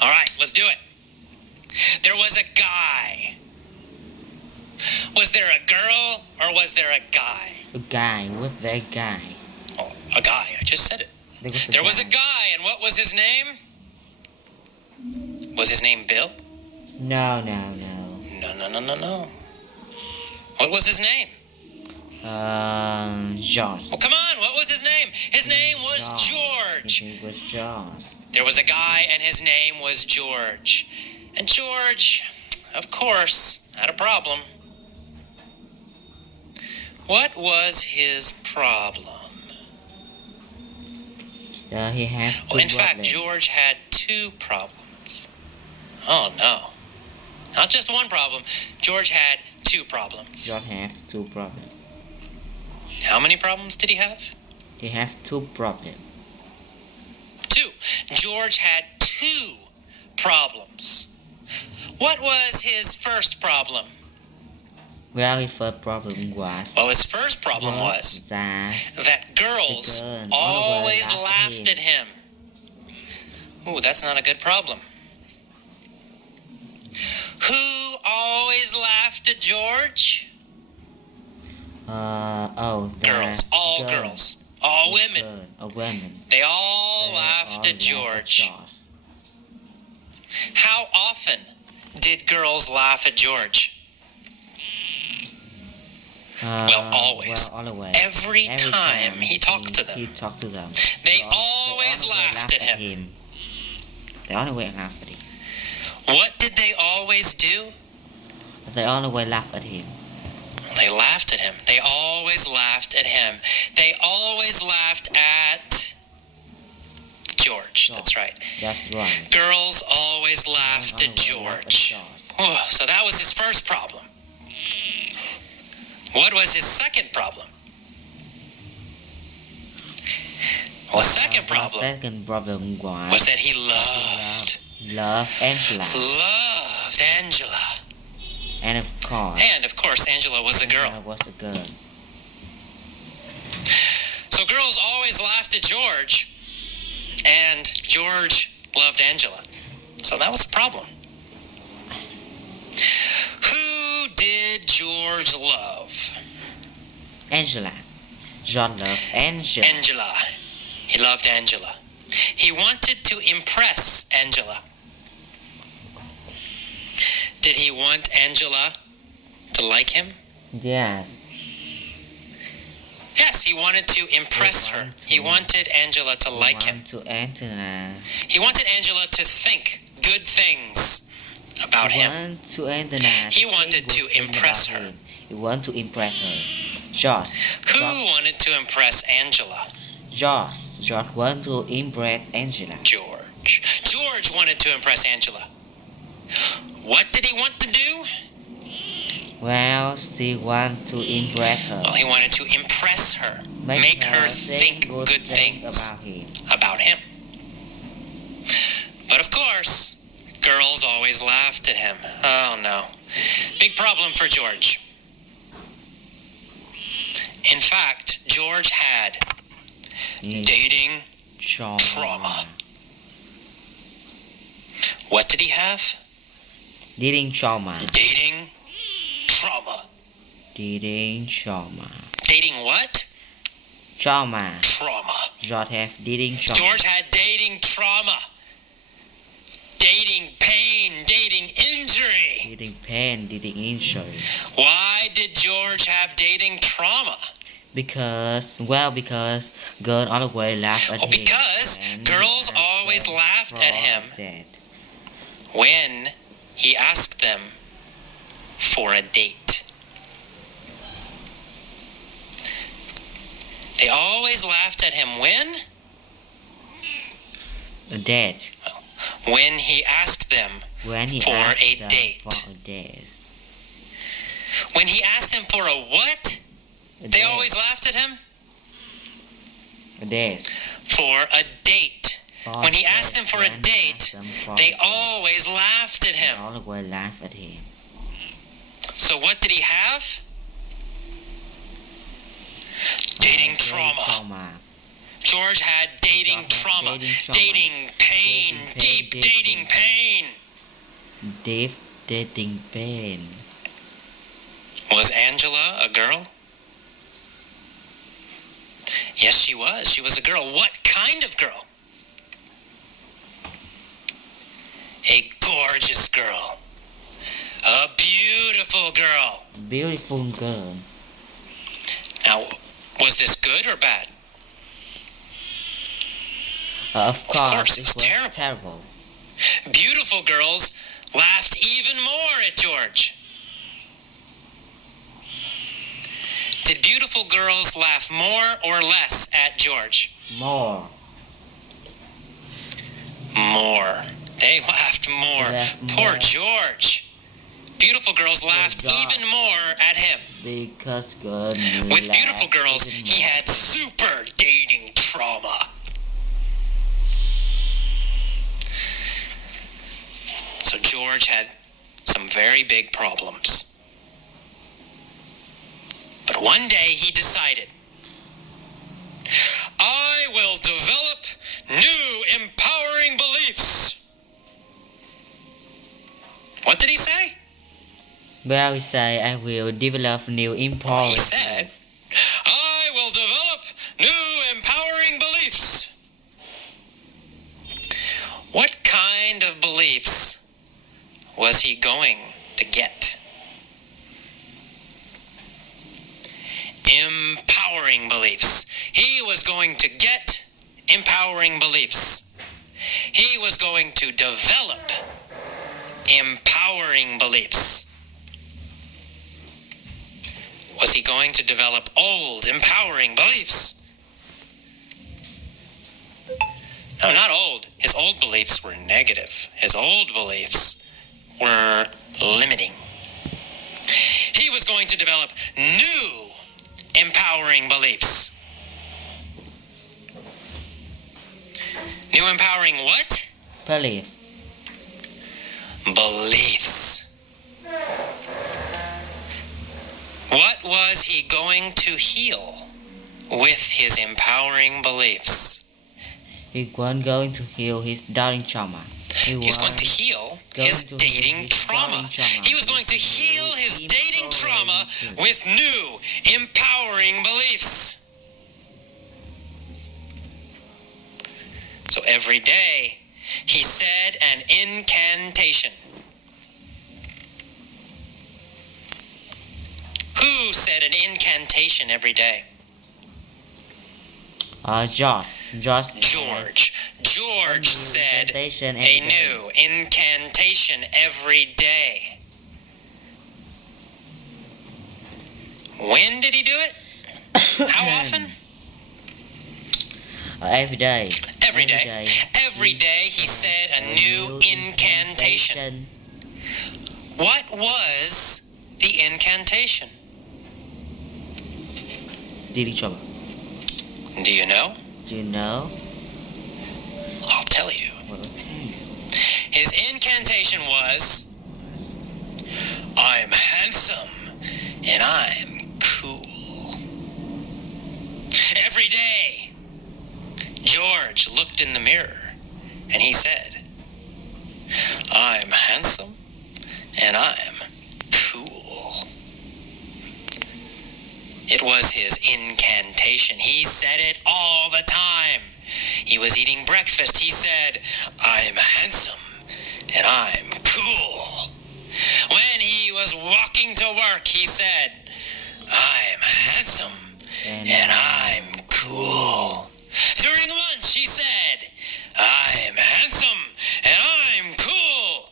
All right, let's do it. There was a guy. Was there a girl or was there a guy? A guy. Was there a guy? Oh, a guy. I just said it. There was a guy, and what was his name? Was his name Bill? No. No. What was his name? George. Oh, come on. What was his name? His name was George. His name was George. There was a guy, and his name was George. And George, of course, had a problem. What was his problem? He had two Well, in fact, problems. George had two problems. Oh, no. Not just one problem. George had two problems. George had two problems. How many problems did he have? He had two problems. Two. George had two problems. What was his first problem? Well, his first problem was Well, his first problem was that girls always laughed at him. Ooh, that's not a good problem. Who always laughed at George? Girls. All girls. All women. All women. They all laughed at George. How often did girls laugh at George? Well, always. Every time he talked to them. They always laughed at him. They always laughed at him. What did they always do? They always laughed at him. They laughed at him. They always laughed at him. They always laughed at George. That's right. That's right. Girls always laughed at George. Oh, so that was his first problem. What was his second problem? Well, the second problem was that he loved Angela. Loved Angela. And of course, Angela was a girl. So girls always laughed at George, and George loved Angela. So that was a problem. Who did George love? Angela. George loved Angela. Angela. He loved Angela. He wanted to impress Angela. Did he want Angela to like him? Yes. Yes, he wanted to impress her. He wanted Angela to like him. He wanted Angela to think good things about him. He wanted to impress her. He wanted to impress her. George. Who wanted to impress Angela? George. George wanted to impress Angela. George wanted to impress Angela. What did he want to do? Well, she wanted to impress her. Well, he wanted to impress her. Make her think good things about him. But of course, girls always laughed at him. Oh no. Big problem for George. In fact, George had dating trauma. What did he have? Dating trauma. Dating trauma. Dating trauma. Dating what? Trauma. Trauma. George had dating trauma. George had dating trauma. Dating pain, dating injury. Dating pain, dating injury. Why did George have dating trauma? Because girls always laugh at him. Because girls always laughed at him when he asked them for a date. They always laughed at him when? A date. When he asked them for a date. When he asked them for a what? They always laughed at him? A date. For a date. When he asked them for a date, they always laughed at him. So what did he have? Dating trauma. George had dating trauma, dating pain, deep dating pain. Deep dating pain. Was Angela a girl? Yes, she was. She was a girl. What kind of girl? A gorgeous girl. A beautiful girl. Beautiful girl. Now, was this good or bad? Of course, it was terrible. Beautiful girls laughed even more at George. Did beautiful girls laugh more or less at George? More. More. They laughed more. Poor George. Beautiful girls laughed even more at him. Because God with beautiful girls, he had super dating trauma. So George had some very big problems. But one day he decided, I will develop new empowering beliefs. What did he say? Well, he said, I will develop new empowering. He said, I will develop new empowering beliefs. What kind of beliefs was he going to get? Empowering beliefs. He was going to get empowering beliefs. He was going to develop empowering beliefs. Was he going to develop old, empowering beliefs? No, not old. His old beliefs were negative. His old beliefs were limiting. He was going to develop new, empowering beliefs. New empowering what? Belief. Beliefs. What was he going to heal with his empowering beliefs? He wasn't going to heal his dating trauma. He was going to heal his dating trauma. He was going to heal his dating trauma with new, empowering beliefs. So every day, he said an incantation. Who said an incantation every day? George. George said a new incantation every day. When did he do it? How often? Every day. Every day. Every day he said a new incantation. What was the incantation? Dating trauma. Do you know? Do you know? I'll tell you. His incantation was, I'm handsome and I'm cool. Every day, George looked in the mirror and he said, I'm handsome and I'm cool. It was his incantation. He said it all the time. He was eating breakfast. He said, I'm handsome and I'm cool. When he was walking to work, he said, I'm handsome and I'm cool. During lunch, he said, I'm handsome and I'm cool.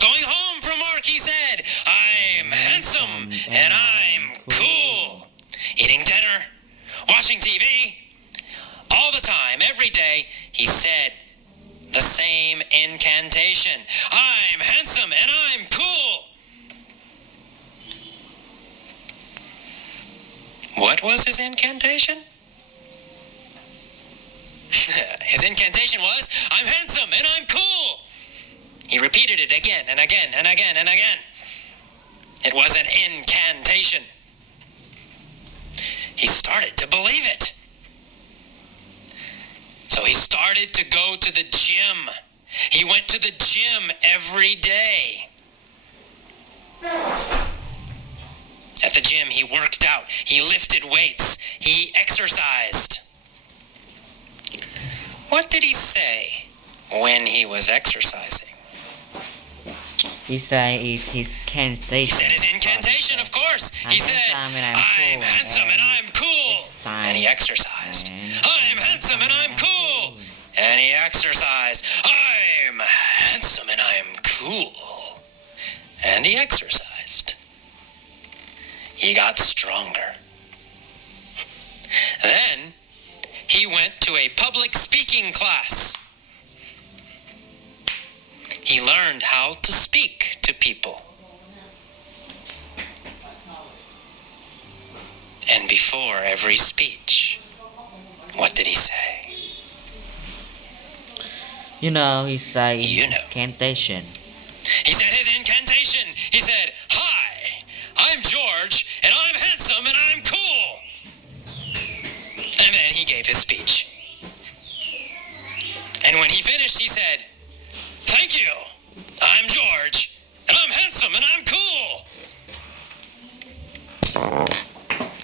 Going home from work, he said, I'm handsome and I'm cool. Eating dinner, watching TV, all the time, every day, he said the same incantation. I'm handsome and I'm cool. What was his incantation? His incantation was, I'm handsome and I'm cool. He repeated it again and again and again and again. It was an incantation. He started to believe it. So he started to go to the gym. He went to the gym every day. At the gym, he worked out. He lifted weights. He exercised. What did he say when he was exercising? He said his incantation. He said his incantation, of course. He said, I'm handsome and I'm cool. And he exercised. I'm handsome and I'm cool. And he exercised. I'm handsome and I'm cool. And he exercised. He got stronger. Then he went to a public speaking class. He learned how to speak to people. And before every speech, what did he say? You know, he said You know. incantation. He said his incantation. He said, "Hi, I'm George, and I'm handsome, and I'm cool." And then he gave his speech. And when he finished, he said, "Thank you. I'm George, and I'm handsome, and I'm cool."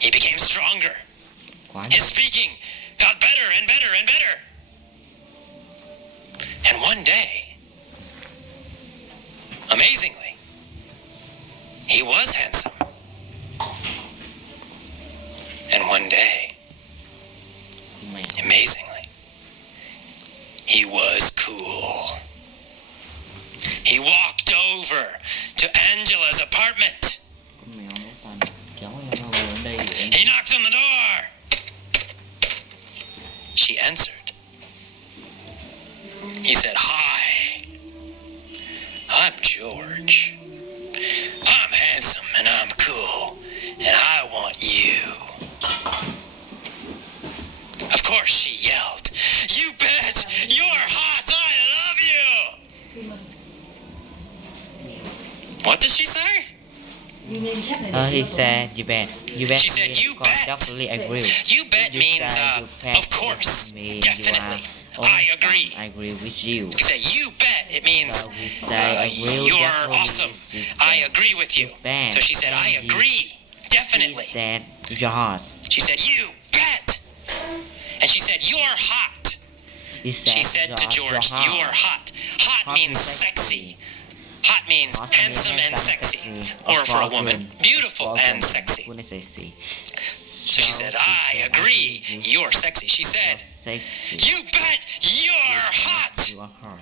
He became stronger. His speaking got better and better and better. And one day, amazingly, he was handsome. And one day, amazingly, he was cool. He walked over to Angela's apartment. He knocked on the door. She answered. He said, "Hi, I'm George. I'm handsome and I'm cool, and I want you." Of course she yelled, "You bet! You're hot! I love you!" What did she say? He said, "You bet." You bet. She said, "You bet." Definitely agree. You bet means, of course, definitely. I agree. I agree with you. You say, "You bet." It means, So we say, you're awesome. I agree with you. bet. So she said, "I agree. Definitely." He said, "You're hot." She said, "You bet." And she said, "You're hot." He said, She said to George, "You're hot." Hot means sexy. Hot means handsome and sexy. Or for a woman, beautiful and sexy. So she said, "I agree. You're sexy." She said, Sexy. "You bet you're hot." You are hot.